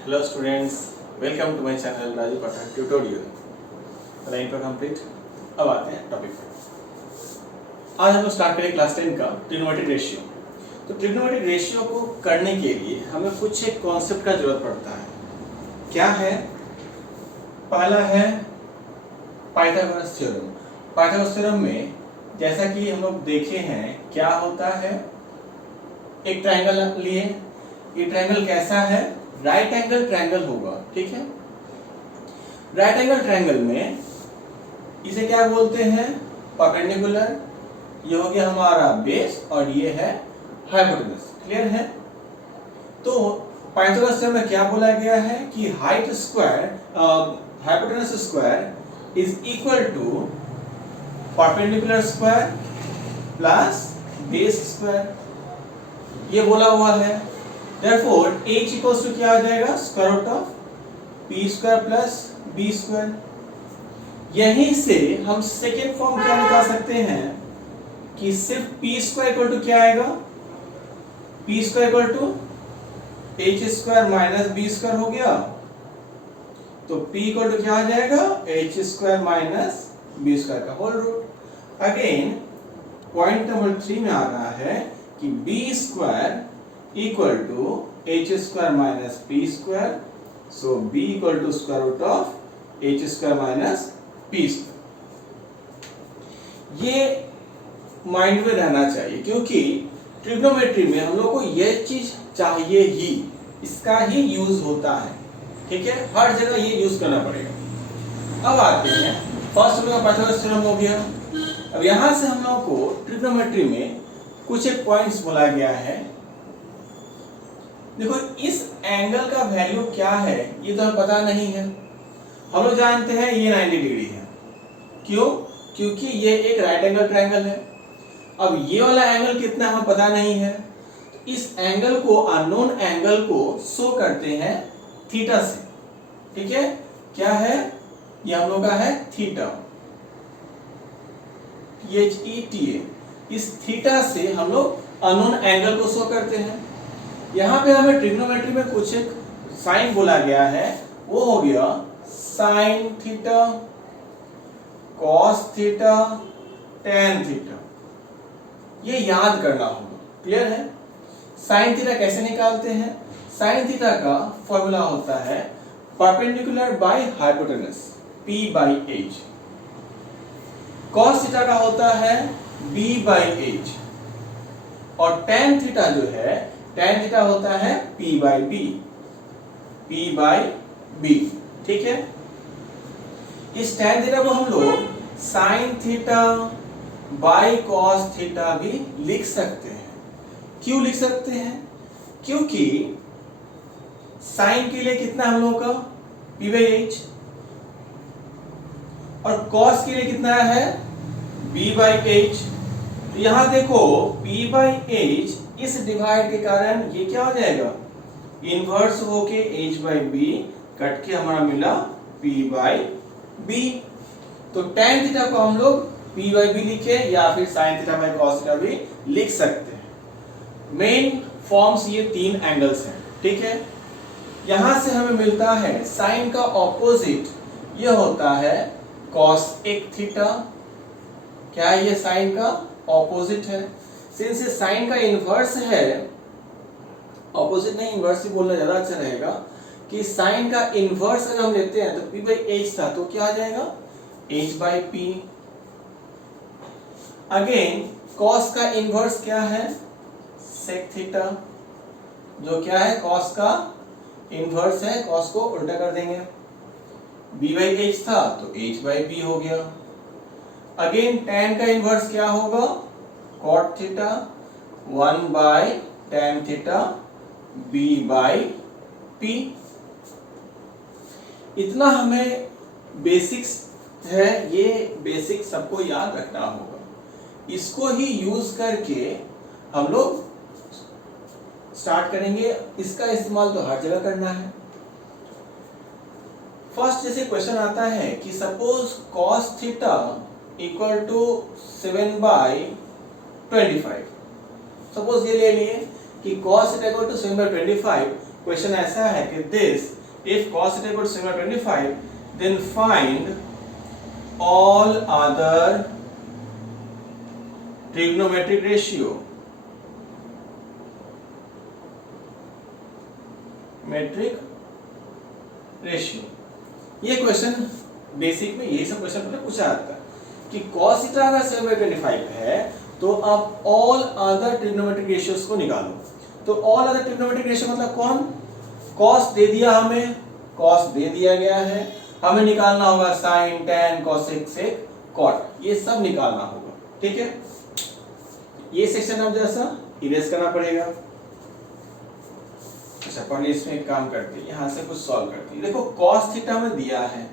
Hello students, welcome to my channel Raju Pathan tutorial. Line पर complete. अब आते हैं टॉपिक पर। आज हम लोग स्टार्ट करें क्लास 10 का ट्रिग्नोमेट्रिक रेशियो। तो ट्रिग्नोमेट्रिक रेशियो को करने के लिए हमें कुछ एक कॉन्सेप्ट का जरूरत पड़ता है। क्या है? पहला है पाइथागोरस थ्योरम। पाइथागोरस थ्योरम में जैसा कि हम लोग देखे हैं क्या होता है, एक ट्रायंगल लिए। ये ट्रायंगल कैसा है? राइट एंगल ट्रायंगल होगा, ठीक है। राइट एंगल ट्रायंगल में इसे क्या बोलते हैं? परपेंडिकुलर। ये हो गया हमारा बेस और ये है हाइपोटेनस। क्लियर है? तो पाइथागोरस थ्योरम में क्या बोला गया है कि height square hypotenuse square is equal to perpendicular square plus base square, ये बोला हुआ है। Therefore, h equals to क्या आ जाएगा? Square root of p square प्लस b स्क्वायर। यहीं से हम सेकेंड फॉर्म क्या निकाल सकते हैं कि सिर्फ p स्क्वायर इक्वल टू क्या आएगा? p square equal to h square minus b square हो गया। तो p इक्वल टू क्या आ जाएगा? h square minus b square का whole root. Again point number 3 में आ रहा है कि b square equal to h square minus p square, so b equal to square root of h square minus p square। ये mind में रहना चाहिए क्योंकि ट्रिग्नोमेट्री में हम लोग को ये चीज चाहिए ही, इसका ही यूज होता है, ठीक है। हर जगह ये यूज करना पड़ेगा। अब आते हैं फर्स्ट हम लोग का पाइथागोरस थ्योरम हो गया। अब यहां से हम लोग को ट्रिग्नोमेट्री में कुछ एक पॉइंट्स बोला गया है। देखो इस एंगल का वैल्यू क्या है ये तो हमें पता नहीं है। हम लोग जानते हैं ये 90 डिग्री है। क्यों? क्योंकि ये एक राइट एंगल ट्रायंगल है। अब ये वाला एंगल कितना हमें पता नहीं है। तो इस एंगल को, अननोन एंगल को शो करते हैं थीटा से, ठीक है। क्या है? ये हम लोग का है थीटा, THETA। इस थीटा से हम लोग अननोन एंगल को शो करते हैं। यहाँ पे हमें ट्रिग्नोमेट्री में कुछ एक साइन बोला गया है, वो हो गया sine theta, cos theta, tan theta. ये याद करना होगा। क्लियर है? साइन थीटा कैसे निकालते हैं? साइन थीटा का फॉर्मूला होता है perpendicular by hypotenuse, p by h। Cos theta का होता है b बाई h। और टेन थीटा जो है, टेन थीटा होता है p बाई b, ठीक है। इस टेन थीटा को हम लोग sine theta by cos theta भी लिख सकते हैं। क्यों लिख सकते हैं? क्योंकि साइन के लिए कितना हम लोग का p बाई h और कॉस के लिए कितना है b बाई h। तो यहां देखो p बाई h इस डिवाइड के कारण ये क्या हो जाएगा? इनवर्स होके h बाई b कट के हमारा मिला p बाई b। तो tan थीटा को हम लोग p बाई b लिखे या फिर sin theta by cos theta भी लिख सकते हैं। मेन फॉर्म्स ये तीन एंगल्स हैं, ठीक है। यहां से हमें मिलता है sin का ऑपोजिट, ये होता है cos एक थीटा। क्या ये sin का ऑपोजिट है? सिंस साइन का इनवर्स है, ऑपोजिट नहीं इनवर्स ही बोलना ज्यादा अच्छा रहेगा, कि साइन का इनवर्स अगर हम लेते हैं तो p बाई h था तो क्या आ जाएगा? h by p। Again cos का इनवर्स क्या है? sec theta. जो क्या है? cos का इनवर्स है, cos को उल्टा कर देंगे। b बाई h था तो h बाई p हो गया। अगेन tan का इनवर्स क्या होगा? cot theta 1 by tan theta b by p। इतना हमें बेसिक्स है, ये बेसिक सबको याद रखना होगा। इसको ही यूज करके हम लोग स्टार्ट करेंगे। इसका इस्तेमाल तो हर जगह करना है। फर्स्ट जैसे क्वेश्चन आता है कि suppose cos theta equal to 7 by 25। Suppose ये ले लिए कि cos theta equal to 7 by 25 question ऐसा है कि this if cos theta equals to 25 then find all other trigonometric ratio metric ratio. ये क्वेश्चन बेसिक में यही सब क्वेश्चन मतलब पूछा जाता है कि cos थीटा अगर 7/25 है तो आप ऑल अदर ट्रिग्नोमेट्रिक रेशियोज को निकालो। तो ऑल अदर ट्रिग्नोमेट्रिक रेशियो मतलब कौन? cos दे दिया हमें, cos दे दिया गया है, हमें निकालना होगा sin, tan, cosec, sec, cot, ये सब निकालना होगा। ठीक है, ये सेक्शन अब जैसा इरेज करना पड़ेगा। अच्छा, पहले इसमें एक काम करते हैं, यहाँ से कुछ सॉल्व करते हैं। देखो cos थीटा में दिया है,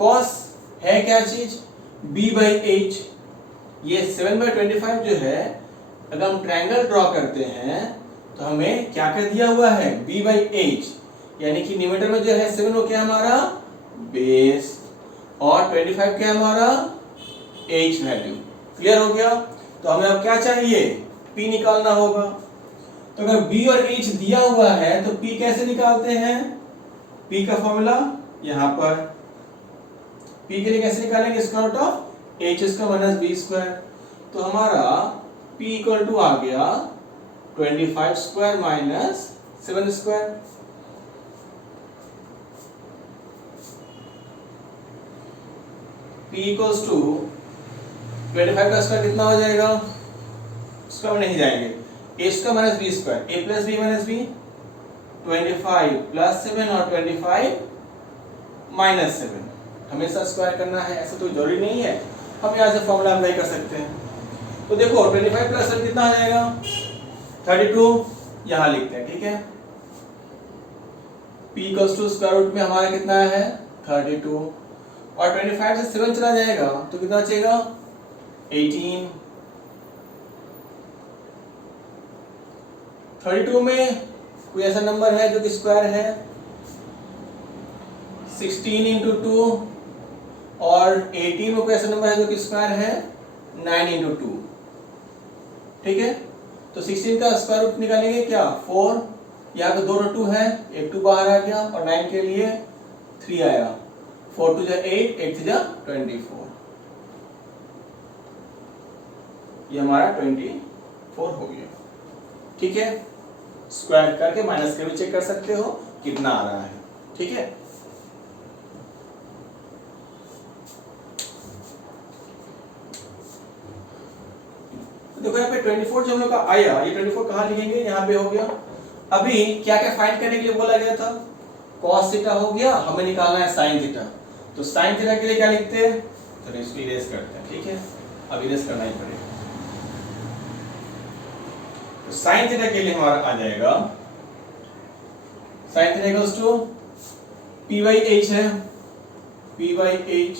cos है क्या चीज? b/h। ये 7/25 जो है अगर हम ट्रायंगल ड्रॉ करते हैं तो हमें क्या कर दिया हुआ है? b/h, यानी कि न्यूमरेटर में जो है 7 वो क्या हमारा बेस और 25 क्या हमारा h वैल्यू। क्लियर हो गया? तो हमें अब क्या चाहिए? p निकालना होगा। तो अगर b और h दिया हुआ है तो p कैसे निकालते हैं? p का फॉर्मूला यहाँ पर, p के लिए कैसे निकालेंगे? Square root of h square minus b square. तो हमारा p इक्वल टू आ गया 25 square minus 7 square. p equals to 25 का स्क्वायर कितना हो जाएगा? स्क्वायर नहीं जाएंगे, a square minus b square, a plus b minus b, 25 plus 7 और 25 माइनस 7। हमेशा स्क्वायर करना है ऐसा तो जरूरी नहीं है, हम यहाँ से फॉर्मूला अप्लाई कर सकते हैं। तो देखो 25 प्लस 7 कितना आ जाएगा? 32, यहाँ लिखते हैं। ठीक है, p equals to square root में हमारा कितना है? 32 और 25 से 7 चला जाएगा तो कितना बचेगा? 18। 32 में कोई ऐसा नंबर है जो कि स्क्वायर है? 16 इंटू 2। और 18 में कोई ऐसा नंबर है जो कि स्क्वायर है? 9 इंटू 2। ठीक है, तो 16 का स्क्वायर रूट निकालेंगे क्या? 4। यहाँ पे 2 और 2 है, एक 2 बाहर आ गया और 9 के लिए 3 आया। 4 2 जा 8, 8 3 जा 24। ये हमारा 24 हो गया। ठीक है, स्क्वायर करके माइनस करके भी चेक कर सकते हो कितना आ रहा है। ठीक है, तो देखो यहाँ पे 24 जो हम लोग का आया, ये 24 कहाँ लिखेंगे? यहाँ पे हो गया। अभी क्या क्या फाइंड करने के लिए बोला गया था? cos थीटा हो गया, हमें निकालना है sin थीटा। तो sin थीटा के लिए क्या लिखते हैं? तो इसको इरेज करते हैं। ठीक है, अब इरेज करना ही पड़ेगा। तो sin थीटा के लिए हमारा आ जाएगा sin theta equals to p/h है, p/h।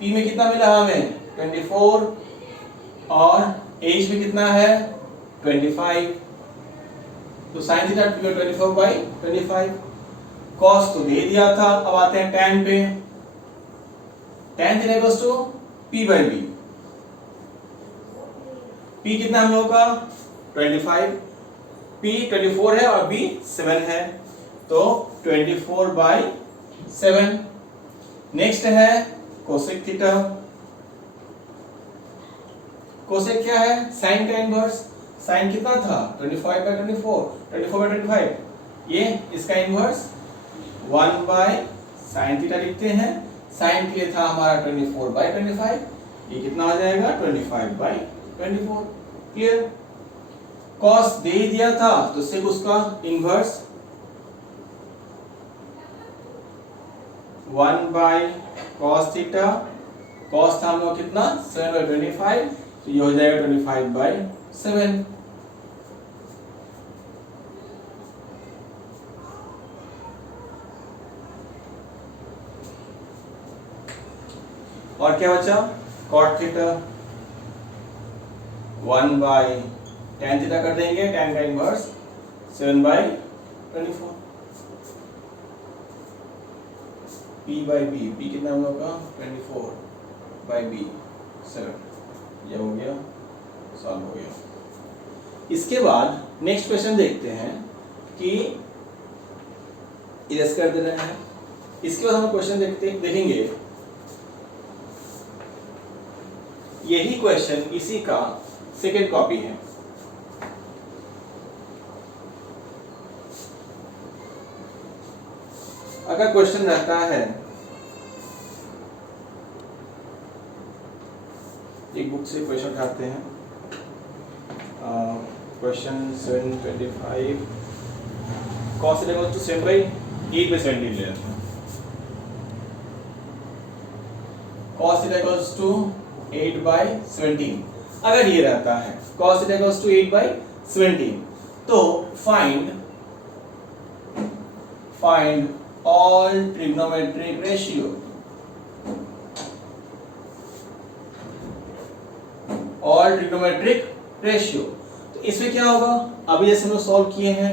p में कितना मिला हमें? 24 और h में कितना है? 25। तो sin थीटा 24/25। cos तो दे दिया था, अब आते हैं tan पे। tan theta equals to p/b। p कितना हम लोगों का? 25। p 24 है और b 7 है, तो 24/7। नेक्स्ट है कोसेक थीटा। कोसेक क्या है? साइन का इनवर्स। साइन कितना था? 25/24, 24/25। ये इसका इनवर्स 1/sin थीटा लिखते हैं। साइन के लिए था हमारा 24/25, ये कितना आ जाएगा? 25/24। क्लियर? cos दे ही दिया था तो सिर्फ उसका इनवर्स 1/cos थीटा। cos था हम लोग कितना? 7/25, तो ये हो जाएगा 25/7। और क्या बचा? cot थीटा 1/tan थीटा कर देंगे, tan का इनवर्स 7/24। p/b, p कितना हम लोग का? 24/b7। ये हो गया, सॉल्व हो गया। इसके बाद नेक्स्ट क्वेश्चन देखते हैं कि इरेज कर दे रहे हैं। इसके बाद हम क्वेश्चन देखेंगे। यही क्वेश्चन इसी का सेकेंड कॉपी है। अगर क्वेश्चन रहता है, एक बुक से क्वेश्चन उठाते हैं, question 725, cos theta equals to 7/8/17 ले लेते हैं। cos theta equals to 8/17। अगर ये रहता है cos थीटा इक्वल्स टू 8/17, तो फाइंड all trigonometric ratio, तो इसमें क्या होगा, अभी जैसे हम लोग सॉल्व किए हैं,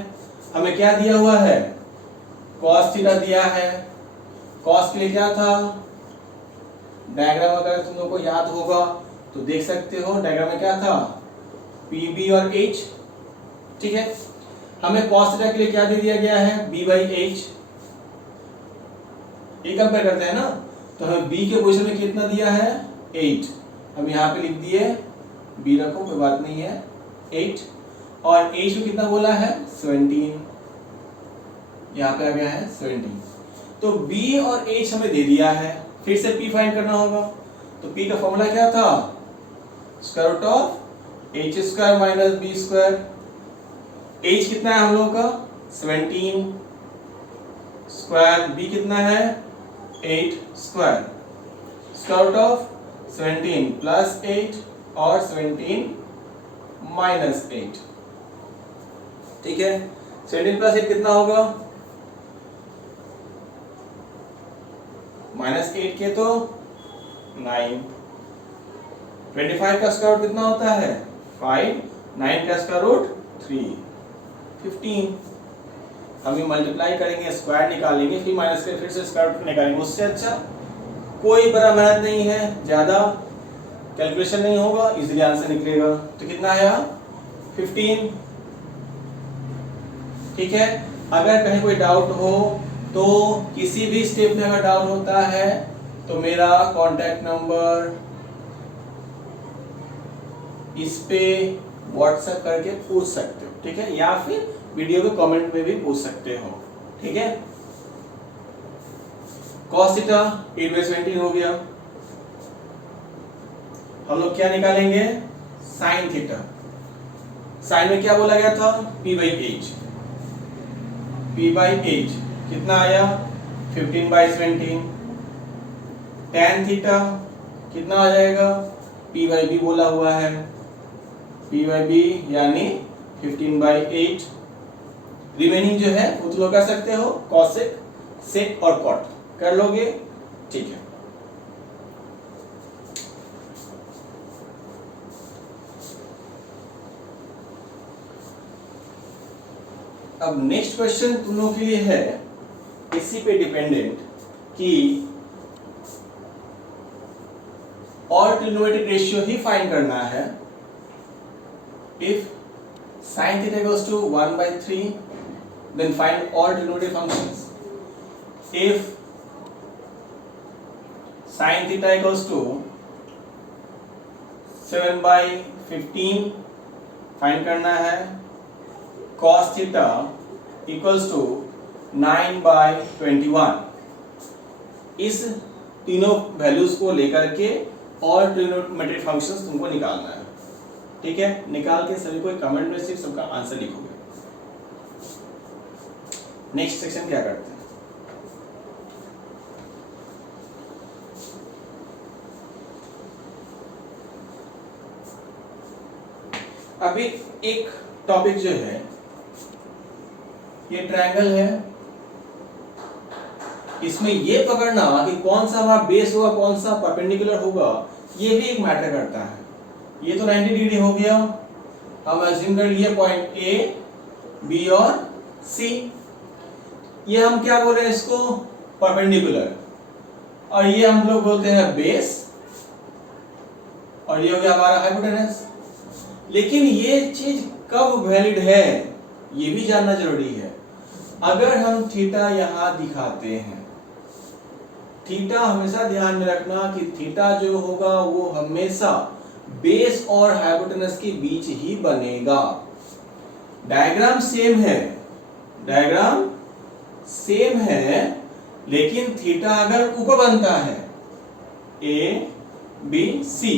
हमें क्या दिया हुआ है, cos थीटा दिया है। cos के लिए क्या था, डायग्राम अगर तुम लोग को याद होगा तो देख सकते हो, डायग्राम में क्या था, PB और H, ठीक है। हमें cos थीटा के लिए क्या दे दिया गया है, B/H। ये कंपेयर करते हैं ना, तो हमें B के पोजीशन में कितना दिया है, 8। हम यहाँ पे लिख दिए, B रखो कोई बात नहीं है, 8, और H में कितना बोला है, 17। यहाँ पे आ गया है 17। तो B और H हमें दे दिया है, फिर से P फाइंड करना होगा। तो P का फॉर्मूला क्या था, square root of h² minus b²। h कितना है हम लोगों का, 17 स्क्वायर, b कितना है, 8 square. Square root of 17 plus 8 और 17 माइनस 8, ठीक है। 17 प्लस 8 कितना होगा, -8 के तो 9। 25 का स्क्वायर रूट कितना होता है, 5। 9 का स्क्वायर रूट 3, 15। हम ये मल्टीप्लाई करेंगे, स्क्वायर निकालेंगे, फिर माइनस के फिर से स्क्वायर रूट निकालेंगे। उससे अच्छा कोई बड़ा मेहनत नहीं है, ज्यादा कैलकुलेशन नहीं होगा, इजीली आंसर निकलेगा। तो कितना आया, 15, ठीक है। अगर कहीं कोई डाउट हो, तो किसी भी स्टेप में अगर डाउट होता है तो मेरा कांटेक्ट नंबर इस पे व्हाट्सएप करके पूछ सकते हो, ठीक है, या फिर वीडियो के कमेंट में भी पूछ सकते हो, ठीक है। cos थीटा 8/17 हो गया। हम लोग क्या निकालेंगे, sin थीटा। sin में क्या बोला गया था, P/H। P/H कितना आया, 15/17। tan थीटा कितना आ जाएगा, P/B बोला हुआ है, P/B यानी 15/8। रिमेनिंग जो है वो तुम लोग कर सकते हो, cosec, sec और cot कर लोगे, ठीक है। अब नेक्स्ट क्वेश्चन तुम लोगों के लिए है इसी पे डिपेंडेंट कि और ट्रिग्नोमेट्रिक रेशियो ही फाइंड करना है। If sin theta equals to 1/3, then find all trigonometric functions. If sin theta equals to 7/15 find करना है। cos theta equals to 9/21। इस तीनों वैल्यूज को लेकर के और ट्रिग्नोमेट्रिक फंक्शंस तुमको निकालना है, ठीक है। निकाल के सभी को कमेंट में सिर्फ सबका आंसर लिखोगे। नेक्स्ट सेक्शन क्या करते हैं, अभी एक टॉपिक जो है, ये ट्रायंगल है, इसमें ये पकड़ना कि कौन सा हमारा बेस होगा, कौन सा परपेंडिकुलर होगा, ये भी एक मैटर करता है। ये तो 90 डिग्री हो गया, हम अज्यूम कर लिए पॉइंट ए, बी और सी। ये हम क्या बोल रहे हैं, इसको परपेंडिकुलर, और ये हम लोग बोलते हैं बेस, और ये हो गया हमारा हाइपोटेनस। लेकिन ये चीज कब वैलिड है, ये भी जानना जरूरी है। अगर हम थीटा यहां दिखाते हैं, थीटा हमेशा ध्यान में रखना कि थीटा जो होगा वो हमेशा बेस और हाइपोटेनस के बीच ही बनेगा। डायग्राम सेम है, डायग्राम सेम है, लेकिन थीटा अगर ऊपर बनता है ए बी सी,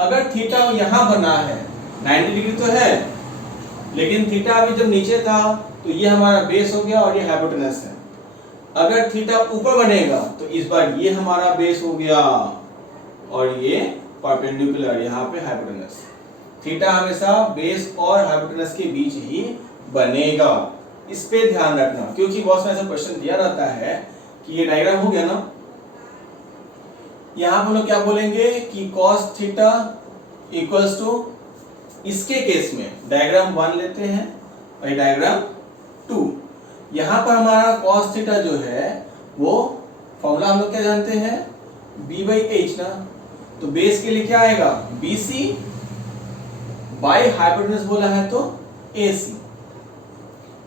अगर थीटा यहां बना है 90 डिग्री तो है, लेकिन थीटा अभी जब नीचे था तो ये हमारा बेस हो गया और ये हाइपोटेनस है। अगर थीटा ऊपर बनेगा तो इस बार ये हमारा बेस हो गया और ये परपेंडिकुलर यहाँ पे हाइपोटेनस। थीटा हमेशा बेस और हाइपोटेनस के बीच ही बनेगा, इस पे ध्यान रखना, क्योंकि बहुत सारा ऐसा क्वेश्चन दिया रहता है कि ये डायग्राम हो गया ना, यहां हम लोग क्या बोलेंगे कि cos थीटा इक्वल्स टू, इसके केस में डायग्राम 1 लेते हैं और डायग्राम 2। यहां पर हमारा cos थीटा जो है वो फॉर्मूला हम लोग क्या जानते हैं, b/h ना, तो बेस के लिए क्या आएगा BC, बाय हाइपोटेनस बोला है तो AC।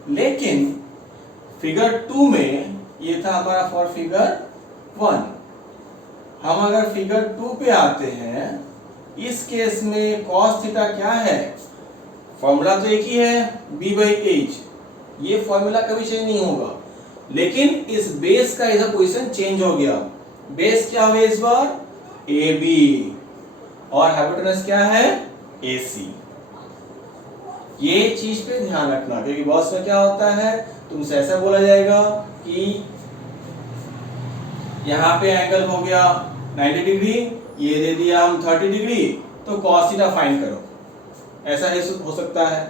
लेकिन फिगर 2 में ये था हमारा फॉर फिगर 1। हम अगर फिगर 2 पे आते हैं, इस केस में cos थीटा क्या है, फॉर्मूला तो एक ही है b/h, ये फॉर्मूला कभी चेंज नहीं होगा, लेकिन इस बेस का इधर पोजीशन चेंज हो गया। बेस क्या हो गया इस बार AB और हाइपोटेनस क्या है AC। ये चीज पे ध्यान रखना, क्योंकि बॉस में क्या होता है, तुमसे ऐसा बोला जाएगा कि यहाँ पे एंगल हो गया 90 डिग्री, ये दे दिया हम 30 डिग्री, तो cos थीटा फाइंड करो, ऐसा हो सकता है।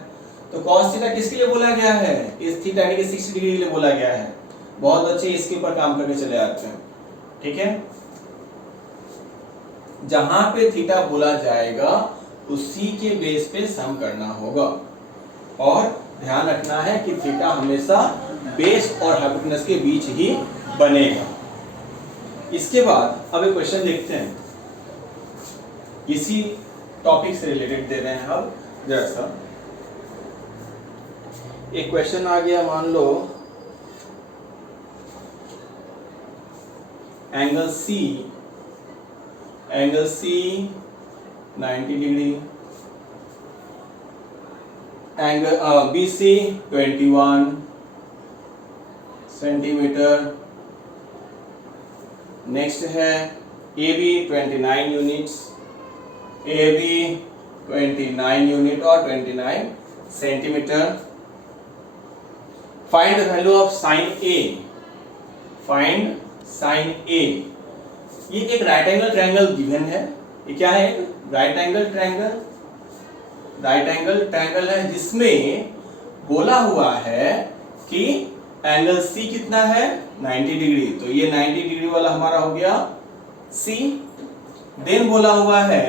तो cos थीटा किसके लिए बोला गया है, इस थीटा यानी कि 60 डिग्री के लिए बोला गया है। बहुत अच्छे इसके ऊपर काम करके चले आते हैं, ठीक है। जहां पे थीटा बोला जाएगा उसी के बेस पे सम करना होगा, और ध्यान रखना है कि थीटा हमेशा बेस और हाइपोटेनस के बीच ही बनेगा। इसके बाद अब एक क्वेश्चन देखते हैं, इसी टॉपिक से रिलेटेड दे रहे हैं हम जरा सा। एक क्वेश्चन आ गया, मान लो angle C 90 degree, angle BC 21 centimetre, next है AB 29 यूनिट्स, AB 29 यूनिट और 29 centimetre. Find the value of sine A, find sine A। ये एक राइट एंगल ट्रायंगल गिवन है, ये क्या है, एक राइट एंगल ट्रायंगल है, जिसमें बोला हुआ है कि एंगल C कितना है 90 डिग्री, तो ये 90 डिग्री वाला हमारा हो गया C। देन बोला हुआ है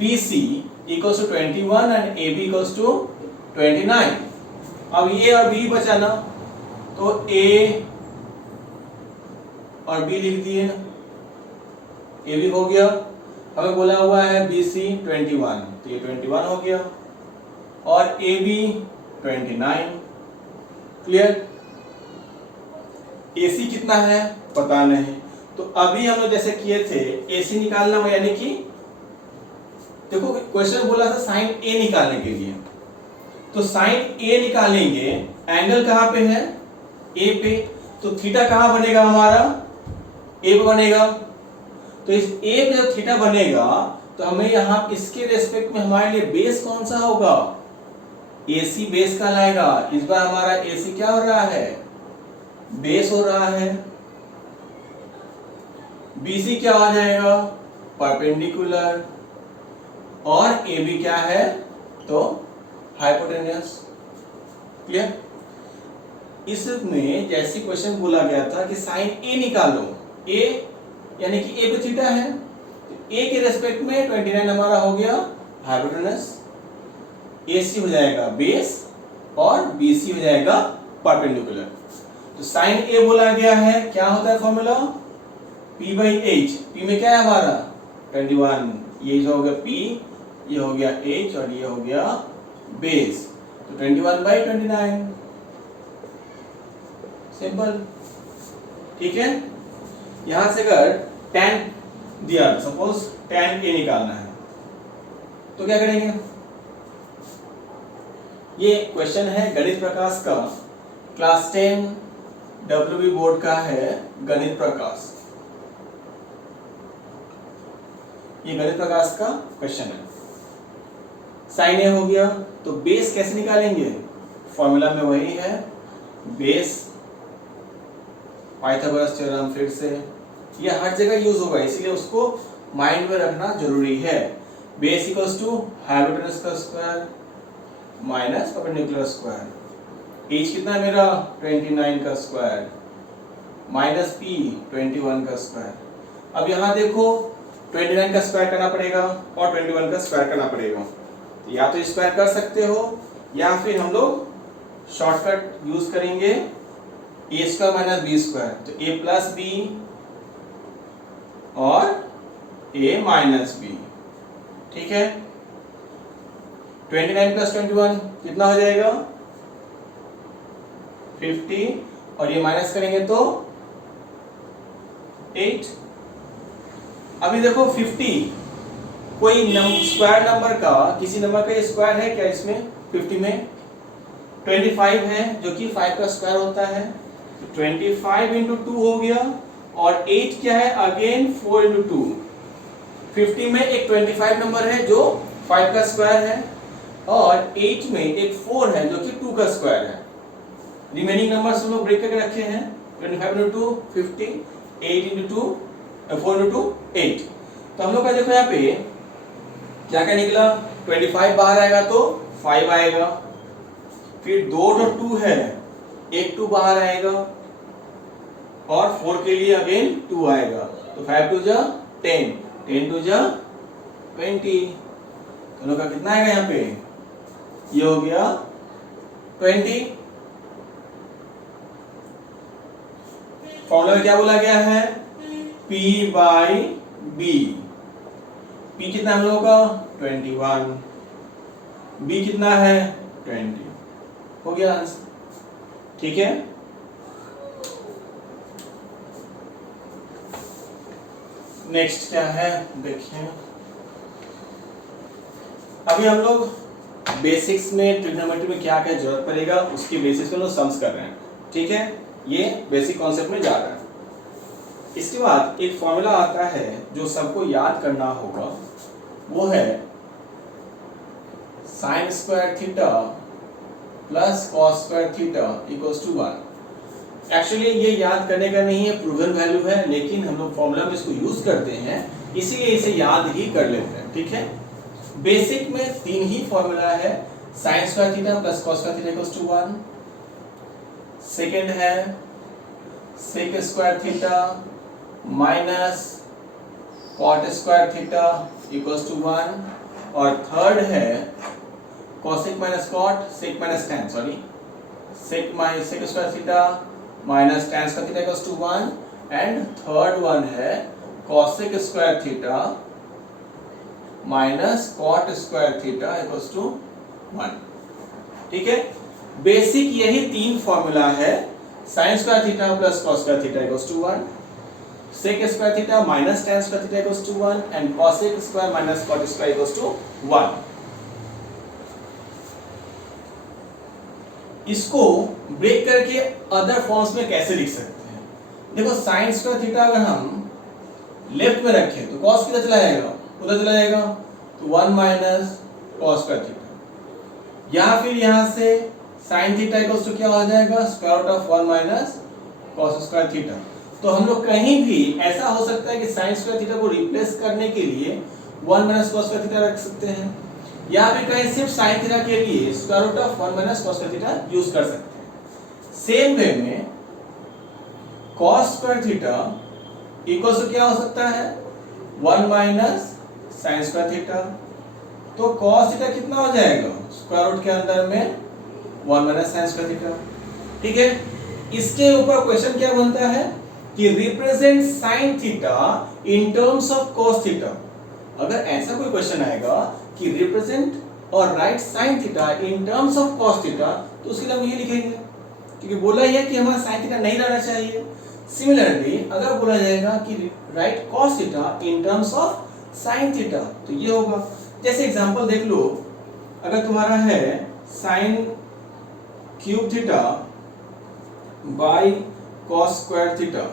BC equals to 21 and AB equals to 29। अब A और B बचा ना, तो A और B लिख दिए, AB हो गया। हमें बोला हुआ है BC 21, तो ये 21 हो गया, और AB 29। क्लियर। AC कितना है पता नहीं, तो अभी हम लोग जैसे किए थे AC निकालना, यानी कि देखो क्वेश्चन बोला था साइन A निकालने के लिए, तो साइन A निकालेंगे, एंगल कहां पे है A पे, तो थीटा कहां बनेगा हमारा A पे बनेगा, तो इस A पे जब थीटा बनेगा तो हमें यहां इसके रेस्पेक्ट में हमारे लिए बेस कौन सा होगा, AC बेस कहलाएगा। इस बार हमारा AC क्या हो रहा है, बेस हो रहा है। BC क्या आ जाएगा, परपेंडिकुलर, और AB क्या है तो हाइपोटेन्यूस। क्लियर। इसमें जैसे क्वेश्चन बोला गया था कि साइन A निकालो, A यानी कि A पे थीटा है, तो A के रेस्पेक्ट में 29 हमारा हो गया हाइपोटेनस, AC हो जाएगा बेस और BC हो जाएगा परपेंडिकुलर। तो साइन A बोला गया है, क्या होता है फॉर्मूला P/h, P में क्या है हमारा 21, ये जो हो गया P, ये हो गया H और ये हो गया बेस, तो 21/29। सिंपल। ठीक है, यहां से अगर tan दिया, सपोज tan a निकालना है तो क्या करेंगे? ये क्वेश्चन है गणित प्रकाश का, क्लास 10 WB बोर्ड का है गणित प्रकाश। ये गणित प्रकाश का क्वेश्चन है। साइन ए हो गया तो बेस कैसे निकालेंगे? फॉर्मूला में वही है, बेस पाइथागोरस थ्योरम। फिर से ये हर जगह यूज होगा, इसलिए उसको माइंड में रखना जरूरी है। बेस इक्वल्स टू हाइपोटेनस का square minus perpendicular square. H कितना है मेरा? 29 का स्क्वायर माइनस पी 21 का स्क्वायर। अब यहाँ देखो 29 का स्क्वायर करना पड़ेगा और 21 का स्क्वायर करना पड़ेगा। तो या तो स्क्वायर कर सकते हो या फिर हम लोग शॉर्टकट यूज करेंगे, ए स्क्वायर माइनस बी स्क्वायर। तो ए प्लस बी और ए माइनस बी। ठीक है, 29 प्लस 21 कितना हो जाएगा? 50 और ये माइनस करेंगे तो 8। अभी देखो 50 कोई स्क्वायर नंबर का, किसी नंबर का ये स्क्वायर है क्या? इसमें 50 में 25 है जो कि 5 का स्क्वायर होता है। 25 इंटू 2 हो गया और 8 क्या है? Again 4 into 2। 50 में एक 25 नंबर है जो 5 का स्क्वायर है और 8 में एक 4 है जो कि 2 का स्क्वायर है। रिमेनिंग नंबर्स हम लोग ब्रेक करके रखे हैं। 25 इंटू 2 50, 8 इंटू 2 4 इंटू 2 8। तो हम लोग का देखो यहाँ पे क्या क्या निकला? 25 बाहर आएगा तो 5 आएगा, फिर 2 और 2 है, एक 2 बाहर आएगा और 4 के लिए अगेन 2 आएगा। तो 5 2 जा 10, 10 2 जा 20। दोनों का कितना आएगा यहाँ पे? ये हो गया 20। फॉर्मूला में क्या बोला गया है? P by B। P कितना हम लोगों का? 21। B कितना है? 20। हो गया आंसर। ठीक है, नेक्स्ट क्या है देखिए। अभी हम लोग बेसिक्स में ट्रिग्नोमेट्री में क्या क्या जरूरत पड़ेगा उसके बेसिस पे लोग सम्स कर रहे हैं। ठीक है, ये बेसिक कॉन्सेप्ट में जा रहा है। इसके बाद एक फॉर्मूला आता है जो सबको याद करना होगा, वो है sine square theta plus cos square theta equals to 1। Actually ये याद करने का नहीं है, प्रूवन वैल्यू है, लेकिन हम लोग फॉर्मूला में इसको यूज करते हैं इसीलिए इसे याद ही कर लेते हैं। ठीक है, बेसिक में 3 ही फॉर्मूला है, sine square theta plus cos square theta equals to 1। Second है sec square theta minus cot square theta equals to 1 और थर्ड है cosec minus cot sec minus tan, sorry sec square theta minus tan square theta equals to 1 and third one है cosec square theta minus cot square theta equals to 1। ठीक है, basic यही 3 formula है, sine square theta plus cos square theta equals to 1, sec square theta minus tan square theta equals to 1 and cosec square minus cot square equals to 1। इसको break करके other forms में कैसे लिख सकते हैं? देखो साइन स्क्वायर थीटा अगर हम लेफ्ट में रखें तो कॉस किधर चला जाएगा? उधर चला जाएगा, तो 1 माइनस कॉस स्क्वायर थीटा, या फिर यहां से साइन थीटा इक्वल्स टू क्या हो जाएगा? Square root of 1 minus cos square theta. तो हम लोग कहीं भी ऐसा हो सकता है कि साइन स्क्वायर थीटा को रिप्लेस करने के लिए 1 माइनस कॉस स्क्वायर थीटा रख सकते हैं, या फिर कहीं सिर्फ साइन थीटा के लिए square root of 1 minus cos square theta use कर सकते हैं। सेम वे में cos square theta equals to क्या हो सकता है? 1 माइनस साइन स्क्वायर थीटा। तो कॉस थीटा कितना हो जाएगा? स्क्वायर रूट के अंदर में 1 माइनस साइन स्क्वायर थीटा। ठीक है, इसके ऊपर क्वेश्चन क्या बनता है कि represent sine theta in terms of cos theta. अगर ऐसा कोई क्वेश्चन आएगा कि रिप्रेजेंट और right sine theta in terms of cos theta, तो उसके लिए हम ये लिखेंगे क्योंकि बोला ही है कि हमारा साइन थीटा नहीं रहना चाहिए। सिमिलरली अगर बोला जाएगा कि right cos theta in terms of sine theta, तो ये होगा। जैसे एग्जांपल देख लो, अगर तुम्हारा है sine cube theta by cos square theta,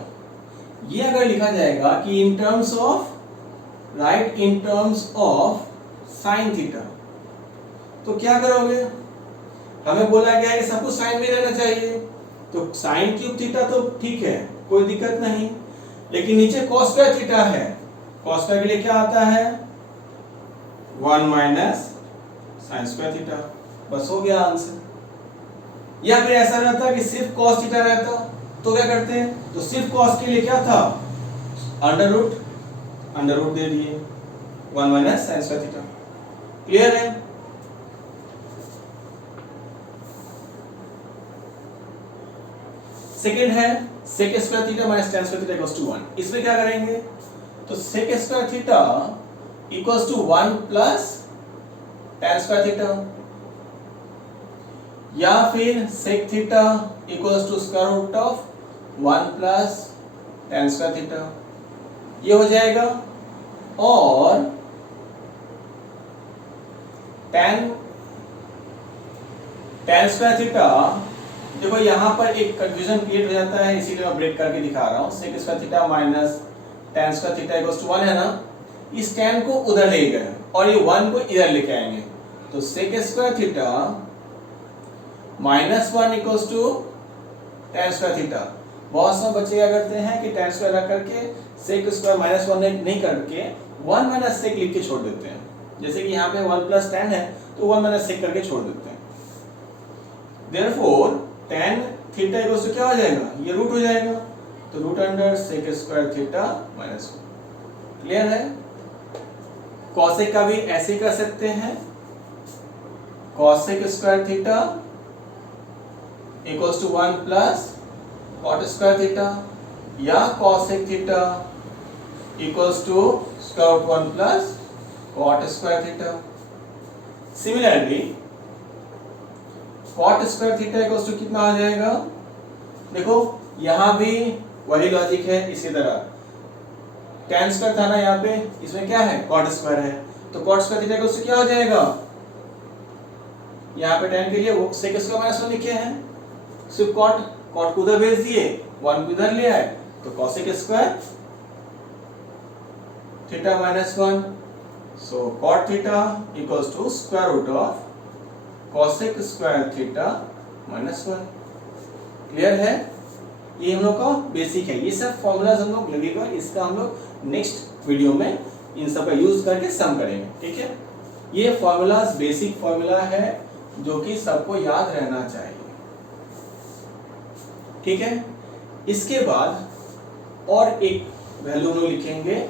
ये अगर लिखा जाएगा कि in terms of right in terms of sine theta, तो क्या करोगे? हमें बोला गया है कि सब कुछ साइन में रहना चाहिए, तो साइन क्यूब थीटा तो ठीक है, कोई दिक्कत नहीं, लेकिन नीचे कॉस स्क्वायर थीटा है। कॉस स्क्वायर के लिए क्या आता है? 1 माइनस साइन स्क्वायर थीटा, बस हो गया आंसर। या फिर ऐसा रहता कि सिर्फ कॉस थीटा रहता, तो क्या करते हैं? तो सिर्फ कॉस के लिए क्या था? अंडर रूट दे दिए 1 minus sine square theta. Clear है? सेकेंड है sec square theta minus tan square theta equals to 1। इसमें क्या करेंगे? तो sec square theta equals to 1 plus tan square theta, या फिर sec theta equals to square root of 1 plus tan square theta, ये हो जाएगा। और tan स्क्वायर थीटा, देखो यहाँ पर एक कंफ्यूजन क्रिएट हो जाता है, इसीलिए मैं ब्रेक करके दिखा रहा हूँ। Sec square theta minus tan square theta equals to 1 है ना, इस tan को उधर ले गए और ये 1 को इधर लेके आएंगे, तो sec square theta minus 1 equals to tan square theta. बहुत से बच्चे क्या करते हैं कि tan स्क्वायर रख करके सेक स्क्वायर माइनस 1 नहीं करके 1 माइनस सेक लिख के छोड़ देते हैं। जैसे कि यहाँ पे 1 प्लस tan है तो 1 माइनस सेक करके छोड़ देते हैं। Therefore tan theta equals to क्या हो जाएगा? ये रूट हो जाएगा, तो root under sec square theta minus 1। Clear है? कॉसेक का भी ऐसे ही कर सकते हैं, cosec square theta equals to 1 plus cot square theta, या cosec theta equals to square root 1 plus cot square theta. Similarly cot square theta equals to कितना आ जाएगा? देखो यहां भी वही लॉजिक है, इसी तरह tan स्क्वायर था ना यहाँ पे, इसमें क्या है? कॉट स्क्वायर है, तो cot square theta equals to क्या हो जाएगा? यहाँ पे tan के लिए वो सेक स्क्वायर माइनस 1 लिखे हैं, सिर्फ कॉट को उधर भेज दिए, 1 को इधर ले आए, तो cosec square theta minus 1, so cot theta equals to square root of cosec square theta minus 1। Clear है? ये हम लोग का बेसिक है, ये सब फॉर्मूलाज हम लोग लगेगा, इसका हम लोग नेक्स्ट वीडियो में इन सब का यूज करके सम करेंगे। ठीक है? ये फॉर्मूलाज बेसिक फॉर्मूला है जो कि सबको याद रहना चाहिए। ठीक है? इसके बाद और एक वैल्यू हम लोग लिखेंगे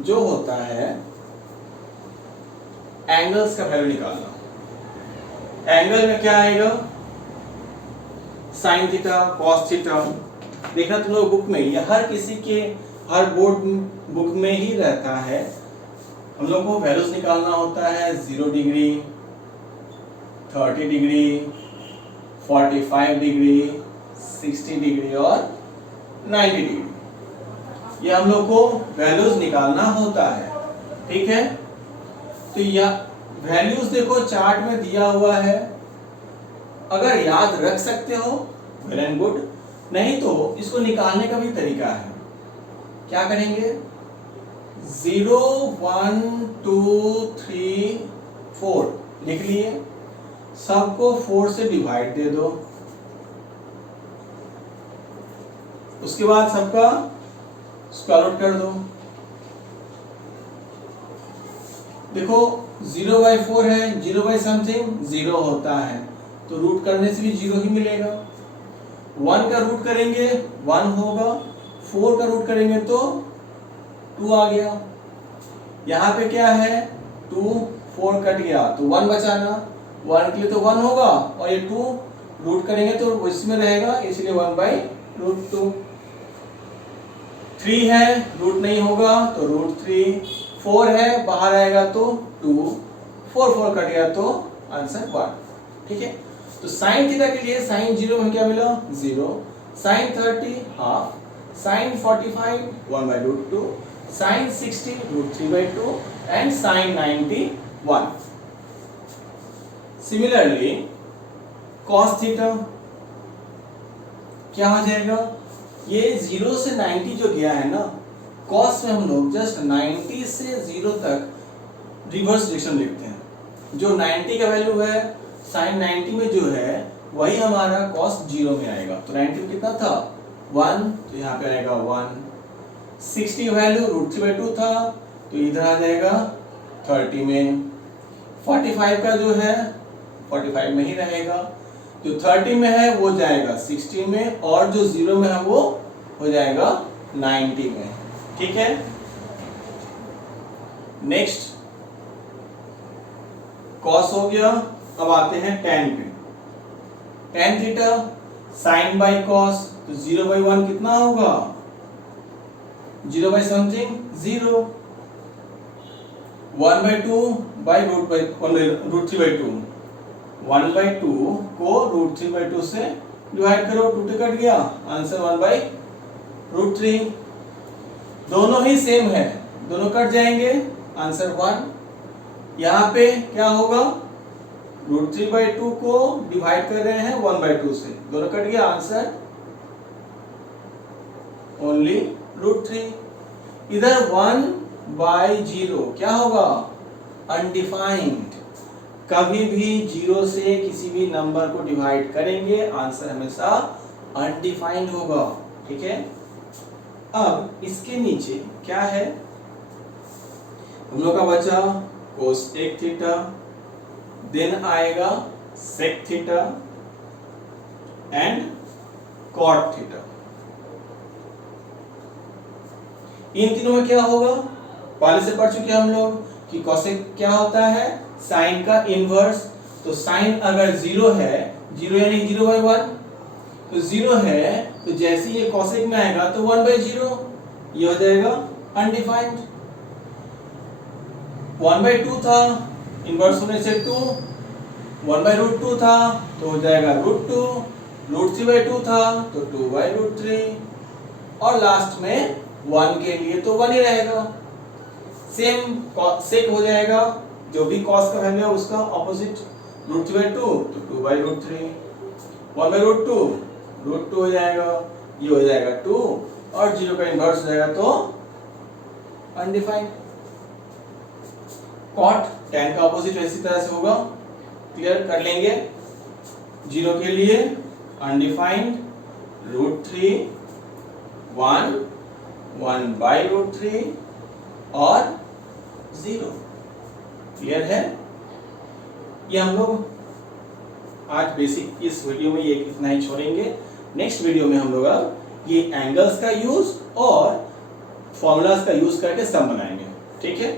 जो होता है एंगल्स का वैल्यू निकालना। एंगल में क्या आएगा? Sine theta, cos theta. देखना तुम लोग बुक में, ये हर किसी के हर बोर्ड बुक में ही रहता है। हम लोग को वैल्यूज निकालना होता है 0 डिग्री, 30 डिग्री, 45 डिग्री, 60 डिग्री और 90 डिग्री। ये हम लोग को वैल्यूज निकालना होता है। ठीक है? तो यह वैल्यूज देखो चार्ट में दिया हुआ है, अगर याद रख सकते हो वेल एंड गुड, नहीं तो इसको निकालने का भी तरीका है। क्या करेंगे? 0 1 2 3 4 लिख लिए, सबको 4 से डिवाइड दे दो, उसके बाद सबका स्क्वायर रूट कर दो। देखो 0/4 है, 0/समथिंग 0 होता है, तो रूट करने से भी 0 ही मिलेगा। 1 का रूट करेंगे 1 होगा, 4 का रूट करेंगे तो 2 आ गया। यहाँ पे क्या है? 2 4 कट गया तो 1 बचाना, 1 के लिए तो 1 होगा, और ये 2 रूट करेंगे तो इसमें रहेगा, इसलिए 1/√2। 3 है, रूट नहीं होगा तो √3। 4 है, बाहर आएगा तो 2, 4 4 कट गया तो आंसर 1। ठीक है? तो साइन थीटा के लिए साइन 0 में क्या मिला 0, sine 30 half, sine 45 1/√2, sine 60 √3/2 and sine 90 1। Similarly cos theta क्या हो जाएगा, ये 0 से 90 जो गया है ना, cos में हम लोग जस्ट 90 से 0 तक रिवर्स डायरेक्शन लिखते हैं। जो 90 का वैल्यू है साइन 90 में जो है वही हमारा cos 0 में आएगा। तो 90 में कितना था 1, तो यहाँ पे आएगा 1। 60 का वैल्यू √3/2 था, तो इधर आ जाएगा 30 में। 45 का जो है 45 में ही रहेगा, जो 30 में है वो जाएगा 60 में, और जो 0 में है वो हो जाएगा 90 में। ठीक है, नेक्स्ट cos हो गया। अब आते हैं tan पे। tan theta sin by cos, तो 0/1 कितना होगा 0 बाई समथिंग 0, 1/2 बाई √3/2, 1/2 को √3/2 से डिवाइड करो, 2 से कट गया, आंसर 1/√3। दोनों ही सेम है, दोनों कट जाएंगे, आंसर 1। यहाँ पे क्या होगा √3/2 को डिवाइड कर रहे हैं 1/2 से, दोनों कट गया, आंसर ओनली √3। इधर 1/0 क्या होगा अनडिफाइंड, कभी भी 0 से किसी भी नंबर को डिवाइड करेंगे आंसर हमेशा अनडिफाइंड होगा। ठीक है, अब इसके नीचे क्या है हम लोग का बचा cos थीटा, देन आएगा sec theta and cot theta. इन तीनों में क्या होगा, पहले से पढ़ चुके हम लोग कि cosec क्या होता है साइन का इनवर्स। तो साइन अगर 0 है, 0 यानी 0/1, तो 0 है तो जैसे ये cosec में आएगा तो 1/0, ये हो जाएगा अनडिफाइंड। 1/2 था, इनवर्स होने से 2, 1/√2 था तो हो जाएगा √2, √3/2 था तो 2/√3, और लास्ट में 1 के लिए तो 1 ही रहेगा। सेम सेक हो जाएगा, जो भी cos का वैल्यू है उसका ऑपोजिट, √3/2 तो 2/√3, 1/√2 √2 हो जाएगा, ये हो जाएगा 2, और 0 का इनवर्स हो जाएगा तो अनडिफाइंड। cot tan का ऑपोजिट इसी तरह से होगा, क्लियर कर लेंगे। 0 के लिए अनडिफाइंड, √3, 1, 1/√3 और 0। क्लियर है, ये हम लोग आज बेसिक इस वीडियो में ये इतना ही छोड़ेंगे। नेक्स्ट वीडियो में हम लोग ये एंगल्स का यूज और फॉर्मूलाज का यूज करके सम बनाएंगे। ठीक है।